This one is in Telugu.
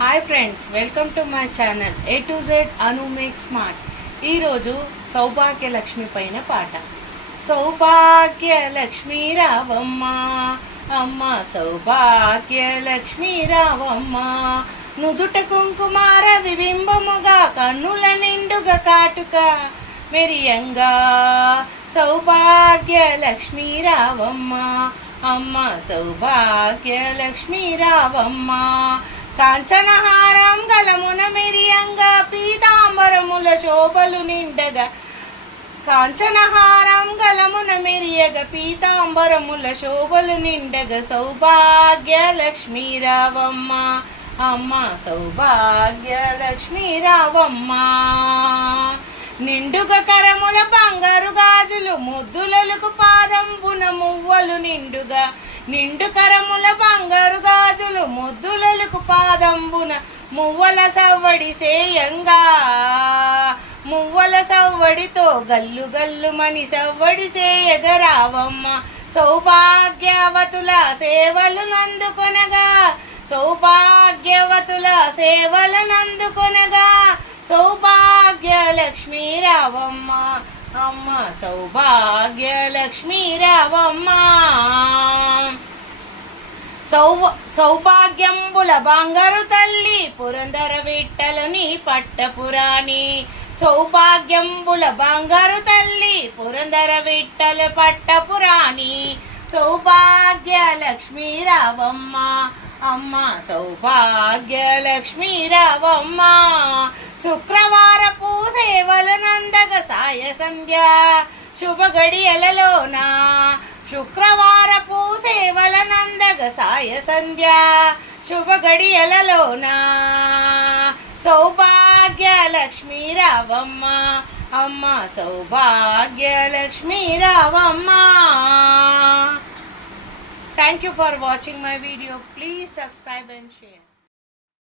Hi friends, welcome to my channel A to Z Anu make smart. ఈరోజు సౌభాగ్యలక్ష్మి పైన పాట. సౌభాగ్యలక్ష్మి రావమ్మ, అమ్మ సౌభాగ్యలక్ష్మి రావమ్మ. నుదుట కుంకుమార విబింబముగా కన్నుల నిండుగా కాటుక మెరియంగా సౌభాగ్యలక్ష్మి రావమ్మ, అమ్మ సౌభాగ్యలక్ష్మి రావమ్మ. కాంచనహారం గలమున మెరియంగా పీతాంబరముల శోభలు నిండగా, కాంచనహారం గలమున మెరియగ పీతాంబరముల శోభలు నిండగా సౌభాగ్యలక్ష్మి రావమ్మ, అమ్మ సౌభాగ్యలక్ష్మి రావమ్మ. నిండుగా కరముల బంగారు గాజులు ముద్దులకు పాదంబున మువ్వలు నిండుగా, నిండు కరముల బంగారు గాజులు ముద్దులకు పాదంబున మువ్వల సవ్వడి సేయంగా, మువ్వల సవ్వడితో గల్లు గల్లు మని సవ్వడి సేయగరావమ్మ. సౌభాగ్యవతుల సేవలు నందుకొనగా, సౌభాగ్యవతుల సేవలు నందుకొనగా సౌభాగ్యలక్ష్మి రావమ్మ, అమ్మ సౌభాగ్యలక్ష్మి రావమ్మ. సౌభాగ్యంబుల బంగారు తల్లి పురందర విట్టలుని పట్టపురాణి. సౌభాగ్యంబుల బంగారు తల్లి పురందర విట్టలు పట్టపురాణి. సౌభాగ్యలక్ష్మి రావమ్మ, అమ్మ సౌభాగ్యలక్ష్మి రావమ్మ. శుక్రవారపు సేవల నందగ సాయ సంధ్య శుభ గడియలలోన, శుక్రవారపు సేవల నందగ సాయ సంధ్య శుభ గడియలలోన సౌభాగ్యలక్ష్మి రావమ్మ, అమ్మ సౌభాగ్యలక్ష్మి రావమ్మ. Thank you for watching my video. Please subscribe and share.